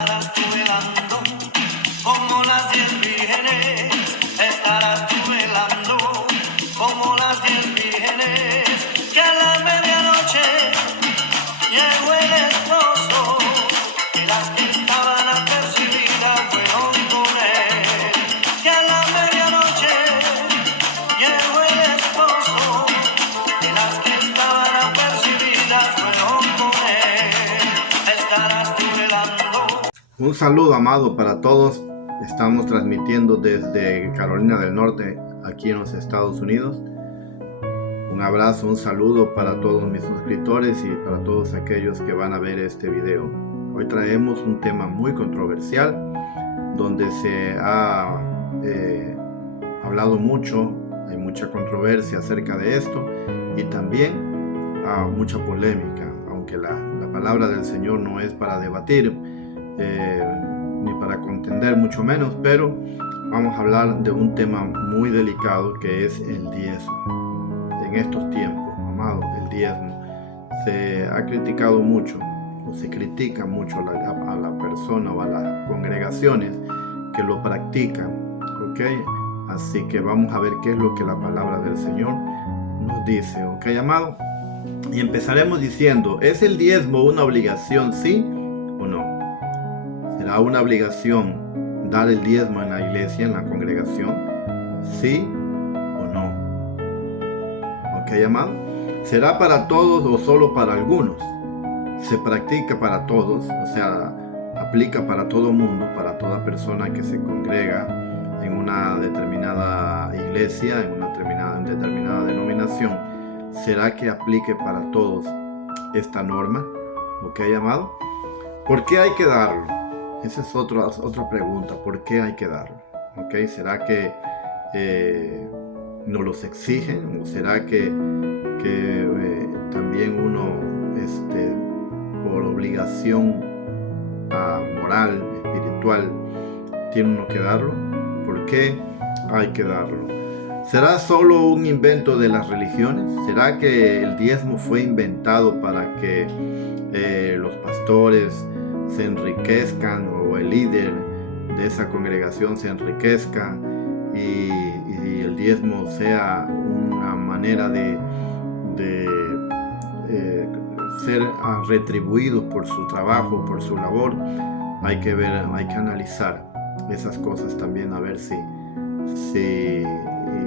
Estarás tú velando como las 10 vírgenes, estarás tú velando como las 10 vírgenes, que a la medianoche llegó el esposo, y las que estaban apercibidas fueron con él, que a la medianoche llegó el esposo, y las que estaban apercibidas fueron con él, estarás tú velando. Un saludo, amado, para todos. Estamos transmitiendo desde Carolina del Norte, aquí en los Estados Unidos. Un abrazo, un saludo para todos mis suscriptores y para todos aquellos que van a ver este video. Hoy traemos un tema muy controversial, donde se ha hablado mucho, hay mucha controversia acerca de esto y también mucha polémica, aunque la palabra del Señor no es para debatir, ni para contender, mucho menos, pero vamos a hablar de un tema muy delicado, que es el diezmo. En estos tiempos, amado, el diezmo se ha criticado mucho, o se critica mucho a la persona o a las congregaciones que lo practican, ¿ok? Así que vamos a ver qué es lo que la palabra del Señor nos dice, ¿ok, amado? Y empezaremos diciendo, ¿es el diezmo una obligación, sí o no? ¿Será una obligación dar el diezmo en la iglesia, en la congregación? ¿Sí o no? ¿Ok, amado? ¿Será para todos o solo para algunos? Se practica para todos, o sea, aplica para todo mundo, para toda persona que se congrega en una determinada iglesia, en una determinada denominación. ¿Será que aplique para todos esta norma? ¿Ok, amado? ¿Por qué hay que darlo? Esa es otra pregunta. ¿Por qué hay que darlo? ¿Okay? ¿Será que nos los exigen? ¿O será que también uno, por obligación moral, espiritual, tiene uno que darlo? ¿Por qué hay que darlo? ¿Será solo un invento de las religiones? ¿Será que el diezmo fue inventado para que los pastores se enriquezcan, o el líder de esa congregación se enriquezca, y el diezmo sea una manera de ser retribuidos por su trabajo, por su labor? Hay que ver, hay que analizar esas cosas también, a ver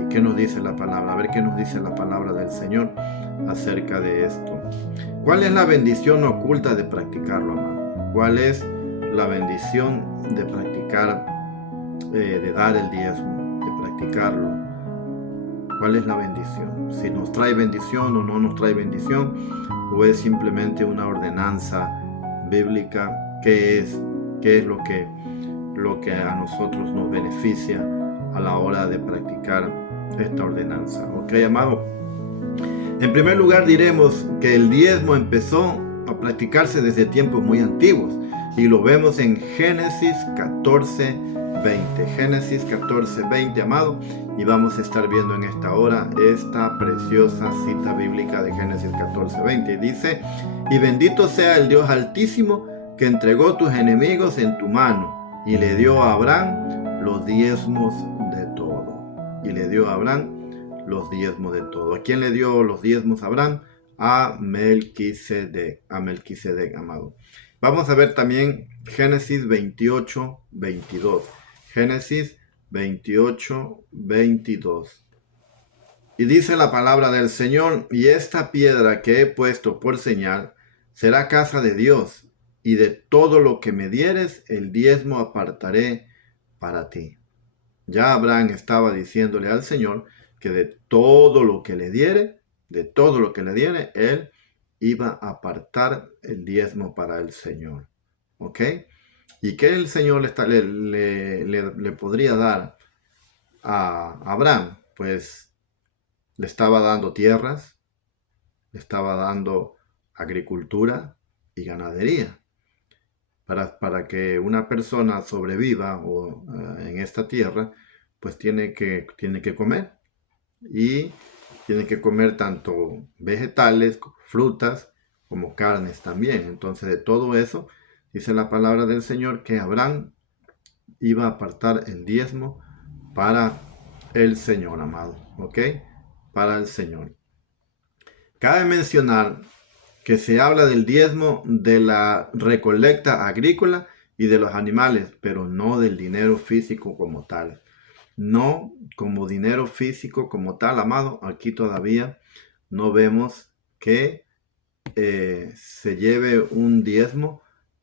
qué nos dice la palabra, a ver qué nos dice la palabra del Señor acerca de esto. ¿Cuál es la bendición oculta de practicarlo, amado? ¿Cuál es la bendición de practicar, de dar el diezmo, de practicarlo? ¿Cuál es la bendición? Si nos trae bendición o no nos trae bendición, o es simplemente una ordenanza bíblica. ¿Qué es lo que a nosotros nos beneficia a la hora de practicar esta ordenanza? ¿Ok, amado? En primer lugar, diremos que el diezmo empezó a practicarse desde tiempos muy antiguos, y lo vemos en Génesis 14:20. Génesis 14:20, amado, y vamos a estar viendo en esta hora esta preciosa cita bíblica de Génesis 14:20. Dice: y bendito sea el Dios Altísimo, que entregó tus enemigos en tu mano, y le dio a Abraham los diezmos de todo. Y le dio a Abraham los diezmos de todo. ¿A quién le dio los diezmos a Abraham? A Melquisedec, amado. Vamos a ver también Génesis 28:22. Génesis 28:22. Y dice la palabra del Señor: y esta piedra que he puesto por señal será casa de Dios, y de todo lo que me dieres el diezmo apartaré para ti. Ya Abraham estaba diciéndole al Señor que de todo lo que le diere, él iba a apartar el diezmo para el Señor. ¿Ok? ¿Y qué el Señor le podría dar a Abraham? Pues le estaba dando tierras, le estaba dando agricultura y ganadería. Para que una persona sobreviva en esta tierra, pues tiene que comer. Y tiene que comer tanto vegetales, frutas, como carnes también. Entonces, de todo eso Dice la palabra del Señor que Abraham iba a apartar el diezmo para el Señor, amado. ¿Ok? Para el Señor. Cabe mencionar que se habla del diezmo de la recolecta agrícola y de los animales, pero no del dinero físico como tal. No como dinero físico como tal, amado. Aquí todavía no vemos que se lleve un diezmo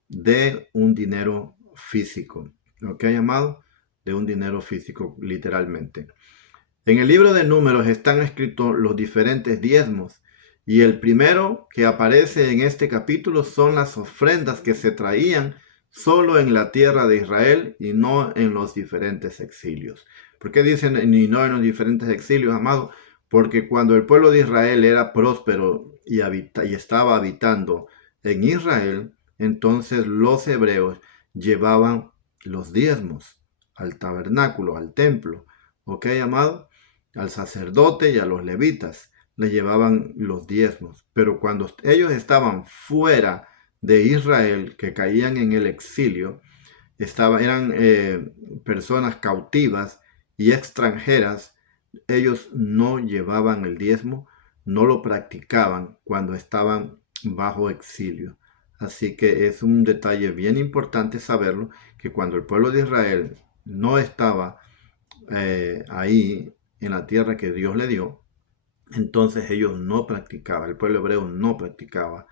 de un dinero físico. ¿Ok, amado? De un dinero físico, literalmente. En el libro de Números están escritos los diferentes diezmos. Y el primero que aparece en este capítulo son las ofrendas que se traían solo en la tierra de Israel y no en los diferentes exilios. ¿Por qué dicen y no en los diferentes exilios, amado? Porque cuando el pueblo de Israel era próspero y estaba habitando en Israel, entonces los hebreos llevaban los diezmos al tabernáculo, al templo. ¿Ok, amado? Al sacerdote y a los levitas le llevaban los diezmos. Pero cuando ellos estaban fuera de Israel, que caían en el exilio, eran personas cautivas y extranjeras, ellos no llevaban el diezmo, no lo practicaban cuando estaban bajo exilio. Así que es un detalle bien importante saberlo, que cuando el pueblo de Israel no estaba ahí en la tierra que Dios le dio, entonces ellos no practicaban, el pueblo hebreo no practicaba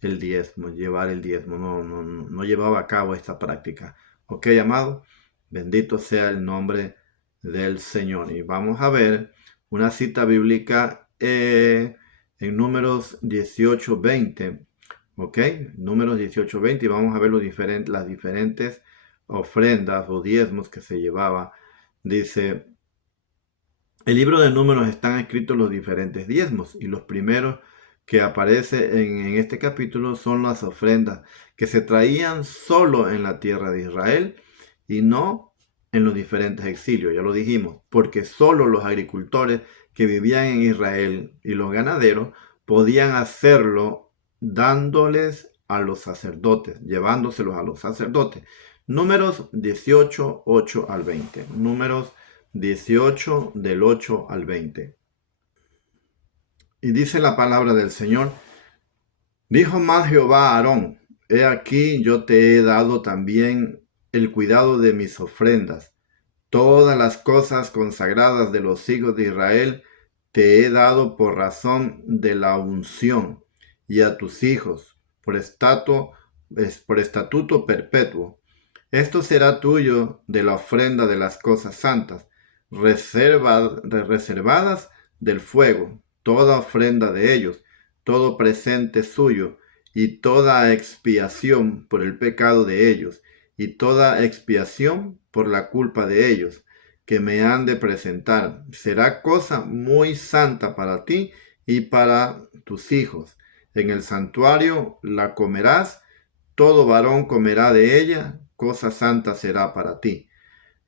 el diezmo, llevar el diezmo, no llevaba a cabo esta práctica. Ok, amado, bendito sea el nombre del Señor. Y vamos a ver una cita bíblica en Números 18:20. Ok, Números 18:20, y vamos a ver las diferentes ofrendas o diezmos que se llevaba. Dice, el libro de Números están escritos los diferentes diezmos y los primeros que aparecen en este capítulo son las ofrendas que se traían solo en la tierra de Israel y no en los diferentes exilios, ya lo dijimos, porque solo los agricultores que vivían en Israel y los ganaderos podían hacerlo dándoles a los sacerdotes, llevándoselos a los sacerdotes. Números 18, 8 al 20. Números 18 del 8 al 20. Y dice la palabra del Señor, dijo más Jehová a Aarón, he aquí yo te he dado también el cuidado de mis ofrendas. Todas las cosas consagradas de los hijos de Israel te he dado por razón de la unción, y a tus hijos por estatuto perpetuo. Esto será tuyo de la ofrenda de las cosas santas, reservadas del fuego, toda ofrenda de ellos, todo presente suyo, y toda expiación por el pecado de ellos, y toda expiación por la culpa de ellos, que me han de presentar. Será cosa muy santa para ti y para tus hijos. En el santuario la comerás, todo varón comerá de ella, cosa santa será para ti.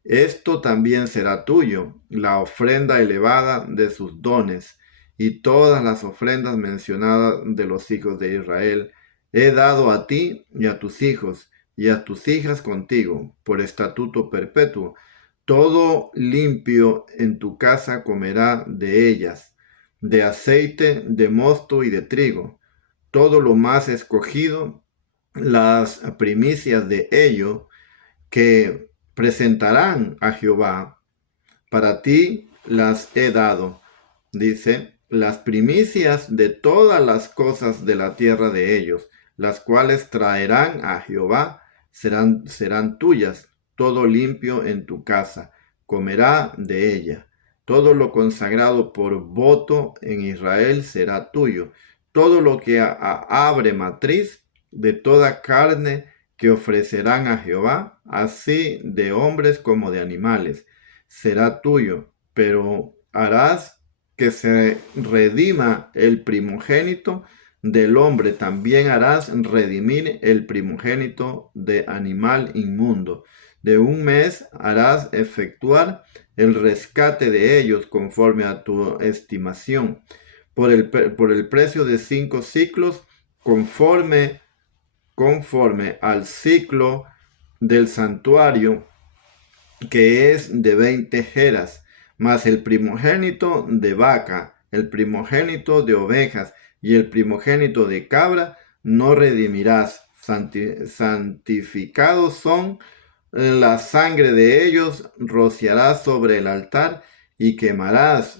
Esto también será tuyo, la ofrenda elevada de sus dones, y todas las ofrendas mencionadas de los hijos de Israel, he dado a ti y a tus hijos, y a tus hijas contigo, por estatuto perpetuo. Todo limpio en tu casa comerá de ellas, de aceite, de mosto y de trigo. Todo lo más escogido, las primicias de ello, que presentarán a Jehová, para ti las he dado. Dice, las primicias de todas las cosas de la tierra de ellos, las cuales traerán a Jehová, serán tuyas. Todo limpio en tu casa comerá de ella. Todo lo consagrado por voto en Israel será tuyo. Todo lo que abre matriz de toda carne que ofrecerán a Jehová, así de hombres como de animales, será tuyo, pero harás que se redima el primogénito del hombre, también harás redimir el primogénito de animal inmundo. De un mes harás efectuar el rescate de ellos conforme a tu estimación, por el precio de 5 siclos, conforme conforme al ciclo del santuario, que es de 20 jeras, mas el primogénito de vaca, el primogénito de ovejas y el primogénito de cabra no redimirás. Santificados son la sangre de ellos, rociarás sobre el altar y quemarás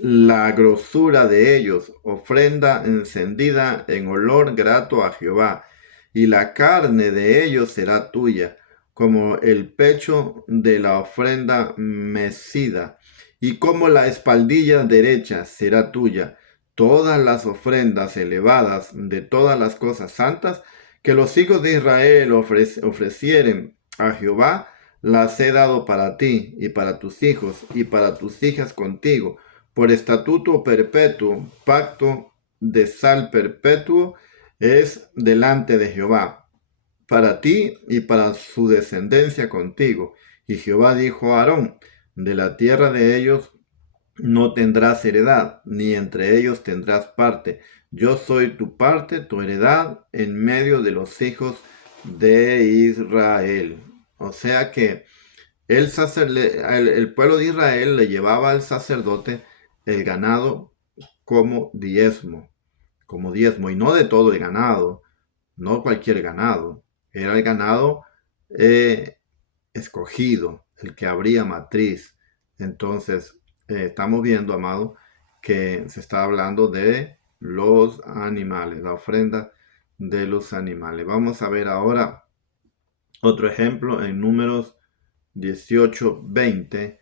la grosura de ellos, ofrenda encendida en olor grato a Jehová, y la carne de ellos será tuya, como el pecho de la ofrenda mecida, y como la espaldilla derecha será tuya. Todas las ofrendas elevadas de todas las cosas santas que los hijos de Israel ofrecieren a Jehová, las he dado para ti y para tus hijos y para tus hijas contigo, por estatuto perpetuo, pacto de sal perpetuo es delante de Jehová, para ti y para su descendencia contigo. Y Jehová dijo a Aarón, de la tierra de ellos no tendrás heredad, ni entre ellos tendrás parte. Yo soy tu parte, tu heredad, en medio de los hijos de Israel. O sea que el pueblo de Israel le llevaba al sacerdote el ganado como diezmo, y no de todo el ganado, no cualquier ganado, era el ganado escogido, el que abría matriz. Entonces, estamos viendo, amado, que se está hablando de los animales, la ofrenda de los animales. Vamos a ver ahora otro ejemplo en Números 18:20.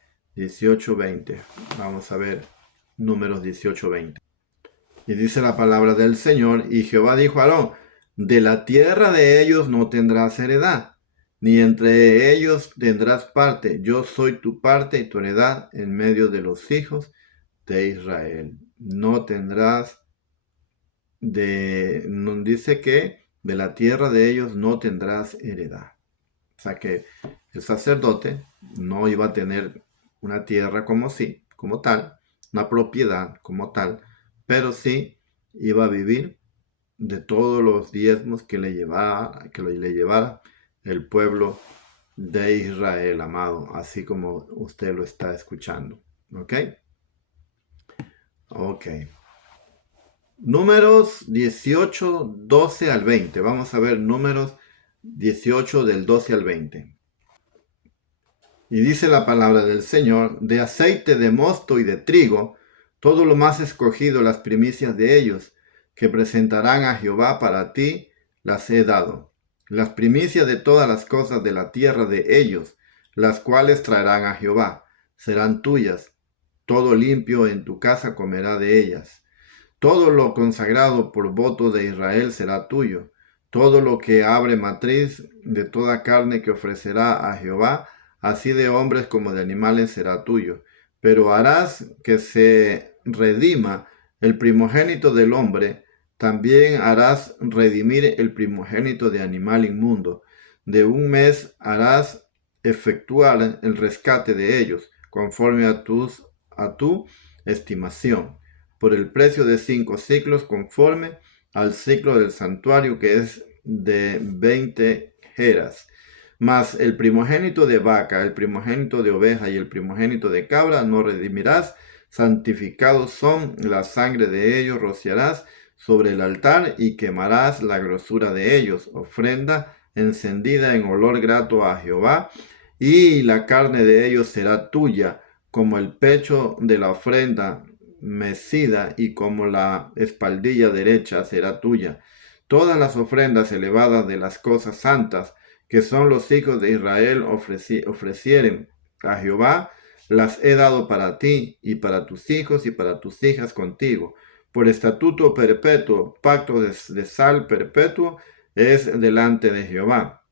Vamos a ver Números 18:20. Y dice la palabra del Señor, y Jehová dijo a Aarón, de la tierra de ellos no tendrás heredad, ni entre ellos tendrás parte. Yo soy tu parte y tu heredad en medio de los hijos de Israel. No tendrás dice que de la tierra de ellos no tendrás heredad. O sea que el sacerdote no iba a tener una tierra como tal, una propiedad como tal, pero sí iba a vivir de todos los diezmos que le llevara el pueblo de Israel, amado, así como usted lo está escuchando. ¿Ok? Ok. Números 18, 12 al 20. Vamos a ver Números 18 del 12 al 20. Y dice la palabra del Señor, de aceite de mosto y de trigo, todo lo más escogido, las primicias de ellos, que presentarán a Jehová para ti, las he dado. Las primicias de todas las cosas de la tierra de ellos, las cuales traerán a Jehová, serán tuyas. Todo limpio en tu casa comerá de ellas. Todo lo consagrado por voto de Israel será tuyo. Todo lo que abre matriz de toda carne que ofrecerá a Jehová, así de hombres como de animales será tuyo. Pero harás que se redima el primogénito del hombre, también harás redimir el primogénito de animal inmundo. De un mes harás efectuar el rescate de ellos, conforme a tu estimación, por el precio de 5 siclos, conforme al ciclo del santuario, que es de 20 jeras. Mas el primogénito de vaca, el primogénito de oveja y el primogénito de cabra no redimirás. Santificados son, la sangre de ellos rociarás sobre el altar y quemarás la grosura de ellos, ofrenda encendida en olor grato a Jehová, y la carne de ellos será tuya, como el pecho de la ofrenda mecida y como la espaldilla derecha será tuya. Todas las ofrendas elevadas de las cosas santas que son los hijos de Israel ofrecieren a Jehová, las he dado para ti y para tus hijos y para tus hijas contigo. Por estatuto perpetuo, pacto de sal perpetuo es delante de Jehová,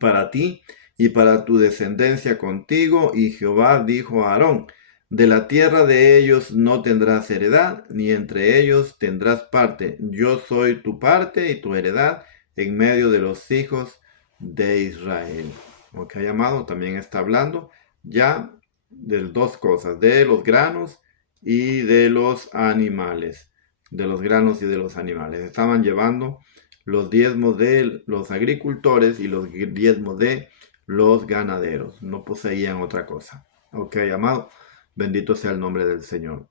para ti y para tu descendencia contigo. Y Jehová dijo a Aarón, de la tierra de ellos no tendrás heredad, ni entre ellos tendrás parte. Yo soy tu parte y tu heredad en medio de los hijos de Israel. Ok, amado, también está hablando ya de dos cosas, de los granos y de los animales. De los granos y de los animales. Estaban llevando los diezmos de los agricultores y los diezmos de los ganaderos. No poseían otra cosa. Ok, amado, bendito sea el nombre del Señor.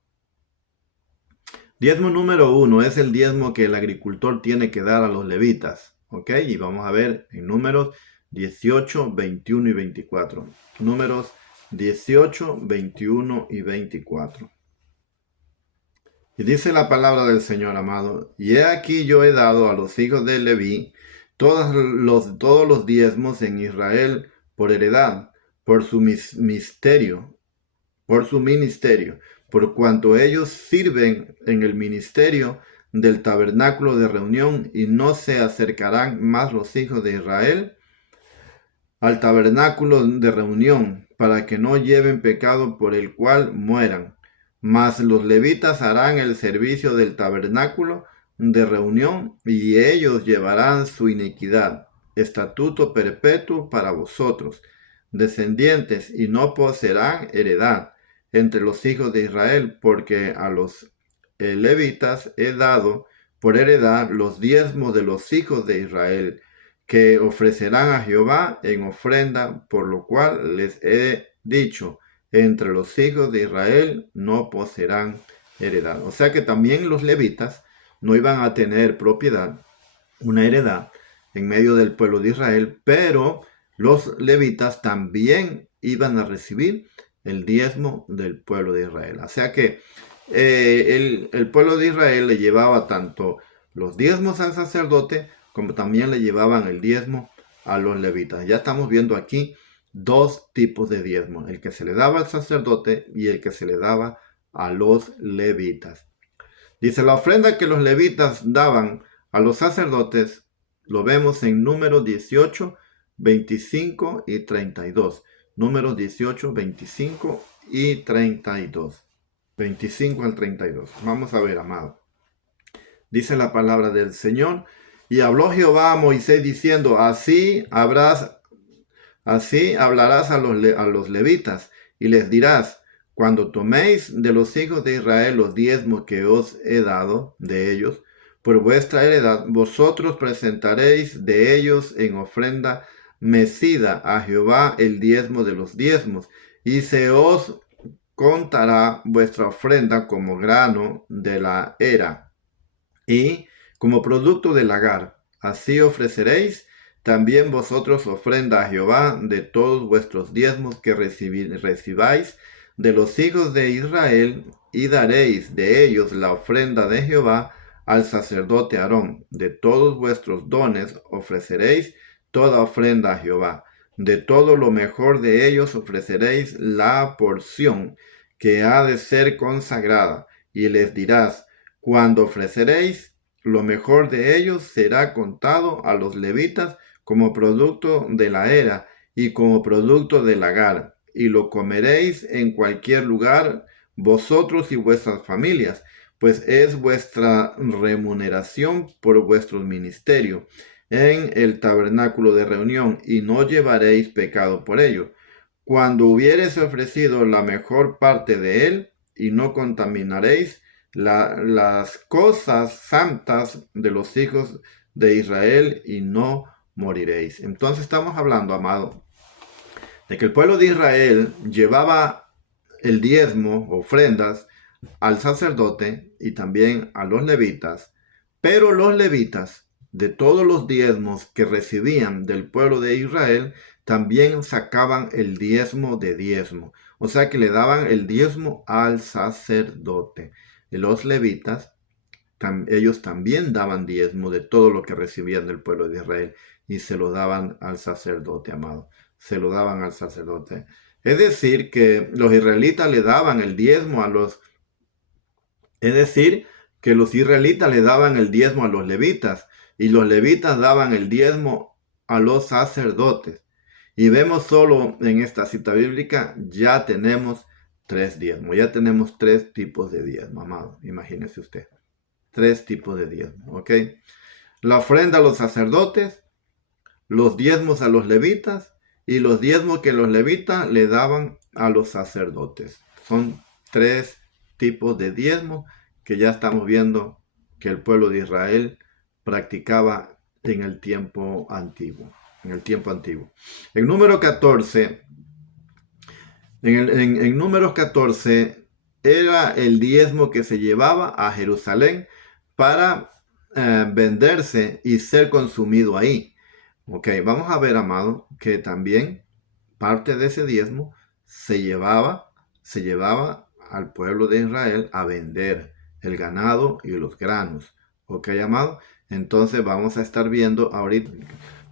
Diezmo número 1 es el diezmo que el agricultor tiene que dar a los levitas. Ok, y vamos a ver en números 18, 21 y 24. Números 18, 21 y 24. Y dice la palabra del Señor, amado, y he aquí yo he dado a los hijos de Leví todos los diezmos en Israel por heredad, por su ministerio, por cuanto ellos sirven en el ministerio del tabernáculo de reunión, y no se acercarán más los hijos de Israel al tabernáculo de reunión, para que no lleven pecado por el cual mueran. Mas los levitas harán el servicio del tabernáculo de reunión, y ellos llevarán su iniquidad, estatuto perpetuo para vosotros, descendientes, y no poseerán heredad entre los hijos de Israel, porque a los levitas he dado por heredad los diezmos de los hijos de Israel, que ofrecerán a Jehová en ofrenda, por lo cual les he dicho, entre los hijos de Israel no poseerán heredad. O sea que también los levitas no iban a tener propiedad, una heredad en medio del pueblo de Israel, pero los levitas también iban a recibir el diezmo del pueblo de Israel. O sea que el pueblo de Israel le llevaba tanto los diezmos al sacerdote, como también le llevaban el diezmo a los levitas. Ya estamos viendo aquí dos tipos de diezmo, el que se le daba al sacerdote y el que se le daba a los levitas. Dice, la ofrenda que los levitas daban a los sacerdotes, lo vemos en números 18, 25 y 32. Números 18, 25 y 32. 25 al 32. Vamos a ver, amado. Dice la palabra del Señor, y habló Jehová a Moisés diciendo, así hablarás a los levitas, y les dirás, cuando toméis de los hijos de Israel los diezmos que os he dado de ellos, por vuestra heredad, vosotros presentaréis de ellos en ofrenda mecida a Jehová el diezmo de los diezmos, y se os contará vuestra ofrenda como grano de la era y como producto del lagar. Así ofreceréis también vosotros ofrenda a Jehová de todos vuestros diezmos que recibáis de los hijos de Israel, y daréis de ellos la ofrenda de Jehová al sacerdote Aarón. De todos vuestros dones ofreceréis toda ofrenda a Jehová. De todo lo mejor de ellos ofreceréis la porción que ha de ser consagrada. Y les dirás, cuando ofreceréis lo mejor de ellos será contado a los levitas como producto de la era y como producto del lagar, y lo comeréis en cualquier lugar, vosotros y vuestras familias, pues es vuestra remuneración por vuestro ministerio en el tabernáculo de reunión, y no llevaréis pecado por ello. Cuando hubiereis ofrecido la mejor parte de él, y no contaminaréis las cosas santas de los hijos de Israel, y no moriréis. Entonces estamos hablando, amado, de que el pueblo de Israel llevaba el diezmo, ofrendas, al sacerdote y también a los levitas, pero los levitas, de todos los diezmos que recibían del pueblo de Israel, también sacaban el diezmo de diezmo, o sea que le daban el diezmo al sacerdote. Los levitas, ellos también daban diezmo de todo lo que recibían del pueblo de Israel, y se lo daban al sacerdote, amado. Se lo daban al sacerdote. Es decir, que los israelitas le daban el diezmo a los... Es decir, que los israelitas le daban el diezmo a los levitas, y los levitas daban el diezmo a los sacerdotes. Y vemos solo en esta cita bíblica, ya tenemos tres diezmos. Ya tenemos tres tipos de diezmo, amado. Imagínese usted. Tres tipos de diezmo, ¿ok? La ofrenda a los sacerdotes, los diezmos a los levitas y los diezmos que los levitas le daban a los sacerdotes. Son tres tipos de diezmo que ya estamos viendo que el pueblo de Israel practicaba en el tiempo antiguo. En número 14, en Números 14 era el diezmo que se llevaba a Jerusalén para venderse y ser consumido ahí. Ok, vamos a ver, amado, que también parte de ese diezmo se llevaba al pueblo de Israel a vender el ganado y los granos. Ok, amado. Entonces vamos a estar viendo ahorita.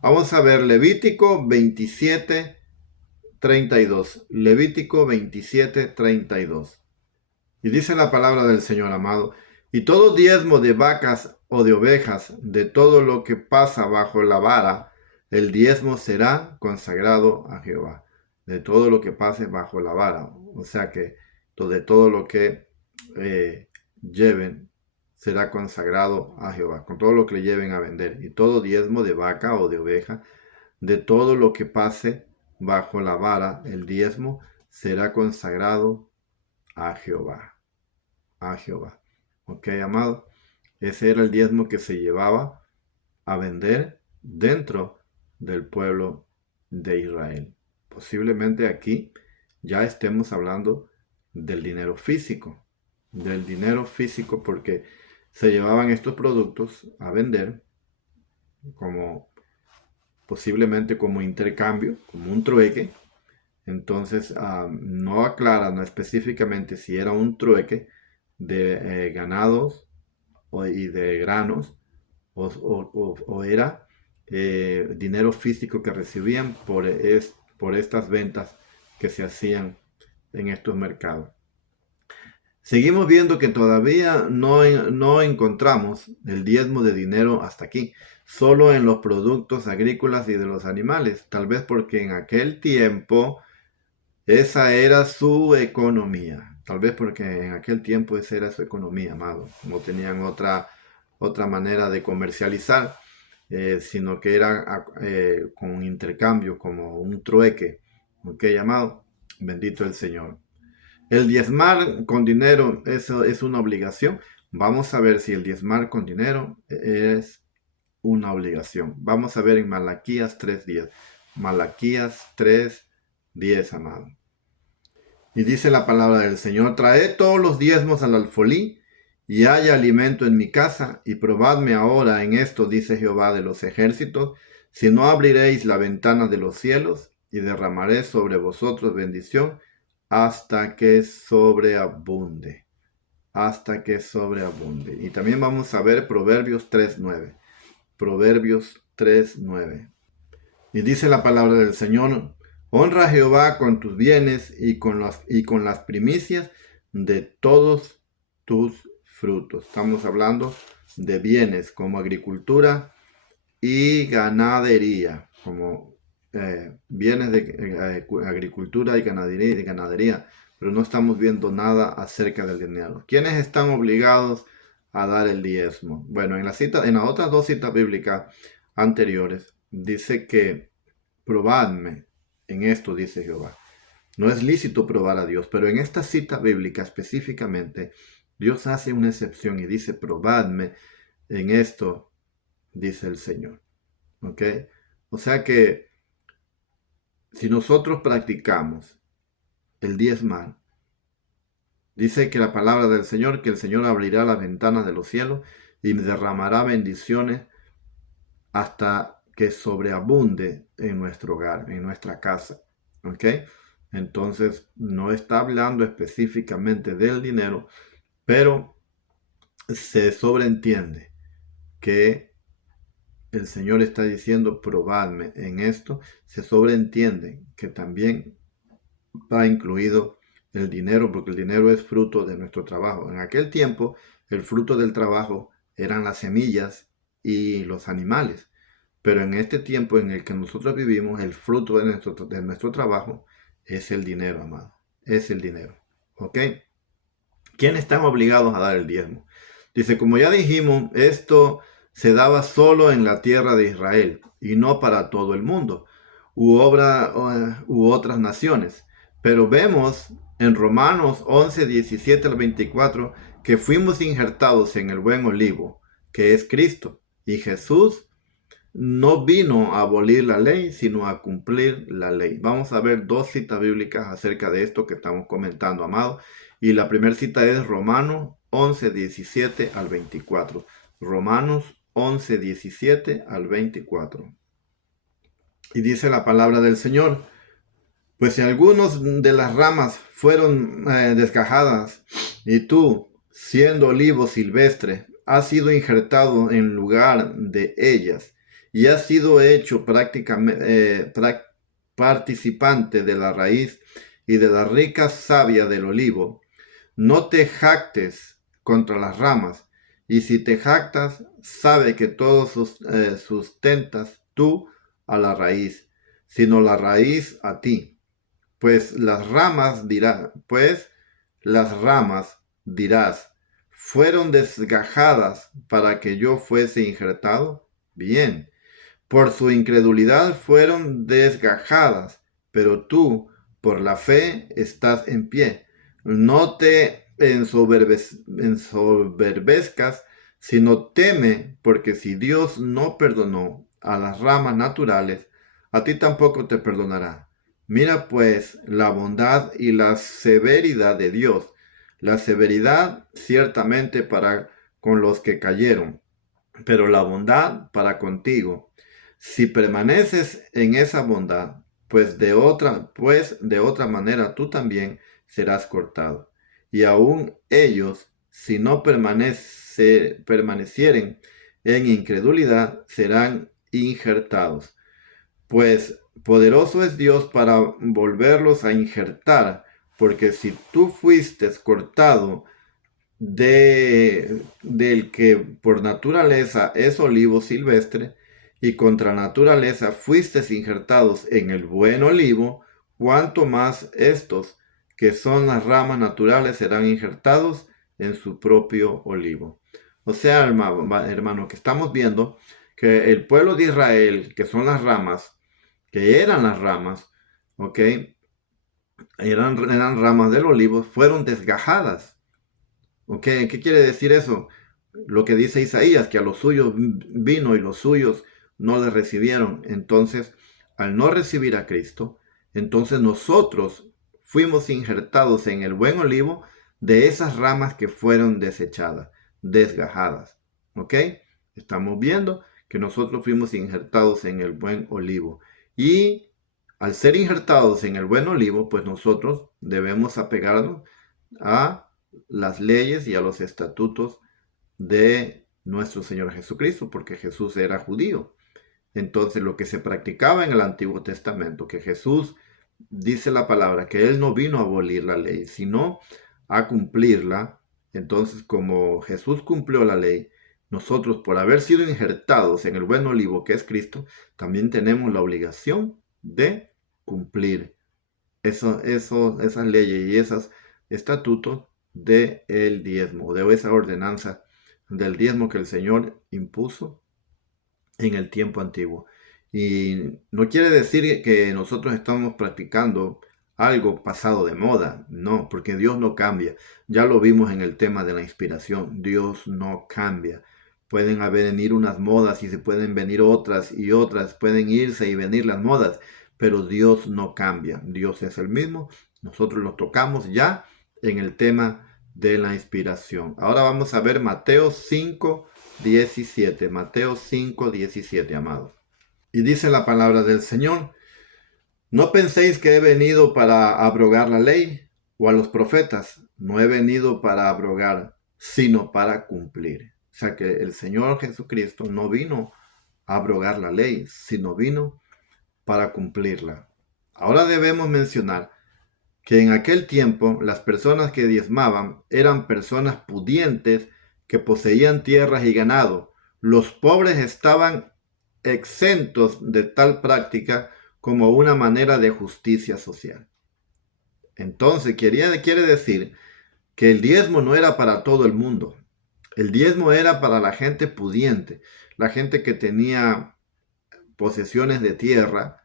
Vamos a ver Levítico 27, 32. Levítico 27, 32. Y dice la palabra del Señor, amado: y todo diezmo de vacas o de ovejas, de todo lo que pasa bajo la vara, el diezmo será consagrado a Jehová. De todo lo que pase bajo la vara. O sea que de todo lo que lleven será consagrado a Jehová. Con todo lo que le lleven a vender. Y todo diezmo de vaca o de oveja, de todo lo que pase bajo la vara, el diezmo será consagrado a Jehová. A Jehová. Ok, amado. Ese era el diezmo que se llevaba a vender dentro del pueblo de Israel. Posiblemente aquí ya estemos hablando del dinero físico. Del dinero físico, porque se llevaban estos productos a vender posiblemente como intercambio, como un trueque. Entonces no aclara específicamente si era un trueque de ganados y de granos o era dinero físico que recibían por estas ventas que se hacían en estos mercados. Seguimos viendo que todavía no encontramos el diezmo de dinero hasta aquí, solo en los productos agrícolas y de los animales, tal vez porque en aquel tiempo esa era su economía. Tal vez porque en aquel tiempo esa era su economía, amado. No tenían otra manera de comercializar, sino que era con un intercambio, como un trueque. ¿Ok, amado? Bendito el Señor. El diezmar con dinero, eso es una obligación. Vamos a ver si el diezmar con dinero es una obligación. Vamos a ver en Malaquías 3:10. Malaquías 3:10, amado. Y dice la palabra del Señor: traed todos los diezmos al alfolí, y haya alimento en mi casa, y probadme ahora en esto, dice Jehová de los ejércitos, si no abriréis la ventana de los cielos, y derramaré sobre vosotros bendición, hasta que sobreabunde. Hasta que sobreabunde. Y también vamos a ver Proverbios 3:9. Proverbios 3:9. Y dice la palabra del Señor: honra a Jehová con tus bienes y con las primicias de todos tus frutos. Estamos hablando de bienes como agricultura y ganadería, como bienes de agricultura y ganadería, pero no estamos viendo nada acerca del dinero. ¿Quiénes están obligados a dar el diezmo? Bueno, en las otras dos citas bíblicas anteriores dice que probadme en esto, dice Jehová. No es lícito probar a Dios, pero en esta cita bíblica específicamente, Dios hace una excepción y dice: probadme en esto, dice el Señor. ¿Ok? O sea que si nosotros practicamos el diezmar, dice que la palabra del Señor, que el Señor abrirá las ventanas de los cielos y derramará bendiciones hasta que sobreabunde en nuestro hogar, en nuestra casa. ¿Ok? Entonces no está hablando específicamente del dinero, pero se sobreentiende que el Señor está diciendo: probadme en esto. Se sobreentiende que también va incluido el dinero, porque el dinero es fruto de nuestro trabajo. En aquel tiempo, el fruto del trabajo eran las semillas y los animales. Pero en este tiempo en el que nosotros vivimos, el fruto de nuestro trabajo es el dinero, amado. Es el dinero. ¿Ok? ¿Quiénes están obligados a dar el diezmo? Dice, como ya dijimos, esto se daba solo en la tierra de Israel y no para todo el mundo u otras naciones. Pero vemos en Romanos 11, 17 al 24 que fuimos injertados en el buen olivo, que es Cristo, y Jesús no vino a abolir la ley, sino a cumplir la ley. Vamos a ver dos citas bíblicas acerca de esto que estamos comentando, amado. Y la primera cita es Romanos 11, 17 al 24. Romanos 11, 17 al 24. Y dice la palabra del Señor: pues si algunos de las ramas fueron desgajadas, y tú, siendo olivo silvestre, has sido injertado en lugar de ellas, y has sido hecho participante de la raíz y de la rica savia del olivo, no te jactes contra las ramas, y si te jactas, sabe que todo sustentas tú a la raíz, sino la raíz a ti. Pues las ramas dirás, ¿fueron desgajadas para que yo fuese injertado? Bien, por su incredulidad fueron desgajadas, pero tú, por la fe, estás en pie. No te ensoberbezcas, sino teme, porque si Dios no perdonó a las ramas naturales, a ti tampoco te perdonará. Mira pues la bondad y la severidad de Dios. La severidad ciertamente para con los que cayeron, pero la bondad para contigo. Si permaneces en esa bondad, pues de otra manera tú también serás cortado. Y aún ellos, si no permanecieren en incredulidad, serán injertados. Pues poderoso es Dios para volverlos a injertar, porque si tú fuiste cortado del que por naturaleza es olivo silvestre, y contra naturaleza fuisteis injertados en el buen olivo, cuanto más estos, que son las ramas naturales, serán injertados en su propio olivo. O sea, hermano, que estamos viendo que el pueblo de Israel, que son las ramas, que eran las ramas, ¿ok? Eran ramas del olivo, fueron desgajadas. ¿Ok? ¿Qué quiere decir eso? Lo que dice Isaías, que a los suyos vino y los suyos no le recibieron. Entonces, al no recibir a Cristo, entonces nosotros fuimos injertados en el buen olivo de esas ramas que fueron desechadas, desgajadas. ¿Ok? Estamos viendo que nosotros fuimos injertados en el buen olivo. Y al ser injertados en el buen olivo, pues nosotros debemos apegarnos a las leyes y a los estatutos de nuestro Señor Jesucristo, porque Jesús era judío. Entonces, lo que se practicaba en el Antiguo Testamento, que Jesús dice la palabra, que Él no vino a abolir la ley, sino a cumplirla. Entonces, como Jesús cumplió la ley, nosotros, por haber sido injertados en el buen olivo que es Cristo, también tenemos la obligación de cumplir esas leyes y esos estatutos del diezmo, de esa ordenanza del diezmo que el Señor impuso en el tiempo antiguo. Y no quiere decir que nosotros estamos practicando algo pasado de moda, no, porque Dios no cambia. Ya lo vimos en el tema de la inspiración, Dios no cambia. Pueden venir unas modas y se pueden venir otras y otras, pueden irse y venir las modas, pero Dios no cambia. Dios es el mismo. Nosotros lo tocamos ya en el tema de la inspiración. Ahora vamos a ver Mateo 5:17. Mateo 5:17, amados. Y dice la palabra del Señor: no penséis que he venido para abrogar la ley o a los profetas. No he venido para abrogar, sino para cumplir. O sea que el Señor Jesucristo no vino a abrogar la ley, sino vino para cumplirla. Ahora debemos mencionar que en aquel tiempo las personas que diezmaban eran personas pudientes que poseían tierras y ganado. Los pobres estaban exentos de tal práctica como una manera de justicia social. Entonces, quiere decir que el diezmo no era para todo el mundo. El diezmo era para la gente pudiente, la gente que tenía posesiones de tierra,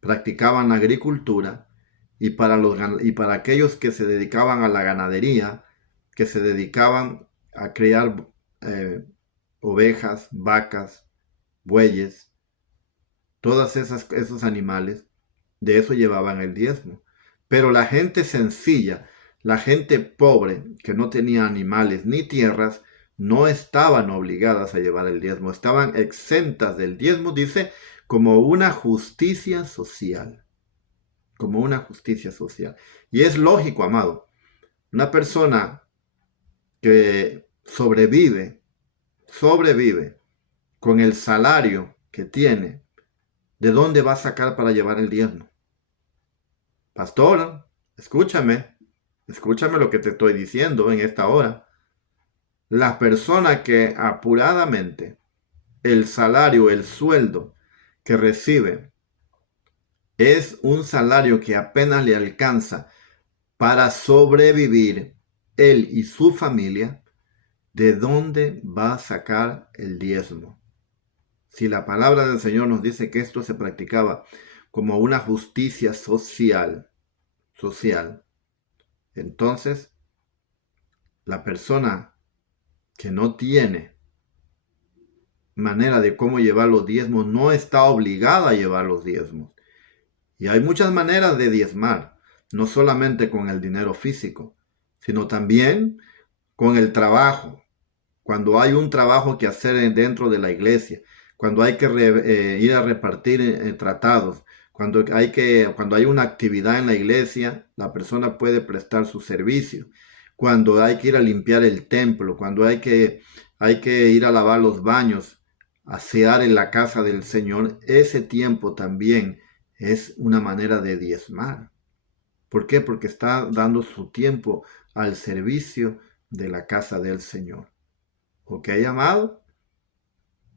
practicaban la agricultura, y para aquellos que se dedicaban a la ganadería, que se dedicaban a criar ovejas, vacas, bueyes, todos esos animales, de eso llevaban el diezmo. Pero la gente sencilla, la gente pobre, que no tenía animales ni tierras, no estaban obligadas a llevar el diezmo, estaban exentas del diezmo, dice, como una justicia social, como una justicia social. Y es lógico, amado, una persona que sobrevive con el salario que tiene, ¿de dónde va a sacar para llevar el diezmo? Pastor, escúchame lo que te estoy diciendo en esta hora. La persona que apuradamente el salario, el sueldo que recibe es un salario que apenas le alcanza para sobrevivir él y su familia, ¿de dónde va a sacar el diezmo? Si la palabra del Señor nos dice que esto se practicaba como una justicia social, entonces la persona que no tiene manera de cómo llevar los diezmos no está obligada a llevar los diezmos. Y hay muchas maneras de diezmar, no solamente con el dinero físico, sino también con el trabajo. Cuando hay un trabajo que hacer dentro de la iglesia, cuando hay que ir a repartir tratados, cuando hay una actividad en la iglesia, la persona puede prestar su servicio. Cuando hay que ir a limpiar el templo, cuando hay que ir a lavar los baños, asear en la casa del Señor, ese tiempo también es una manera de diezmar. ¿Por qué? Porque está dando su tiempo al servicio de la casa del Señor. ¿Ok, amado?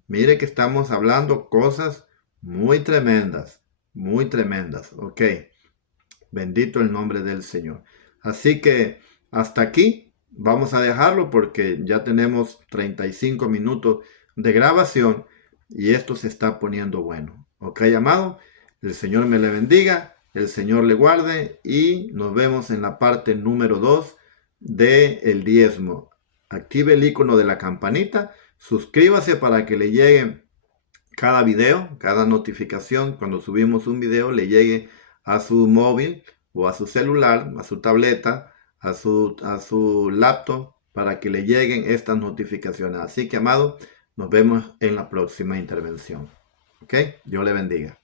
Mire que estamos hablando cosas muy tremendas, ¿ok? Bendito el nombre del Señor. Así que hasta aquí vamos a dejarlo porque ya tenemos 35 minutos de grabación y esto se está poniendo bueno. ¿Ok, amado? El Señor me le bendiga, el Señor le guarde y nos vemos en la parte número 2 del diezmo. Active el icono de la campanita, suscríbase para que le llegue cada video, cada notificación. Cuando subimos un video le llegue a su móvil o a su celular, a su tableta, a su laptop, para que le lleguen estas notificaciones. Así que, amado, nos vemos en la próxima intervención. ¿Ok? Dios le bendiga.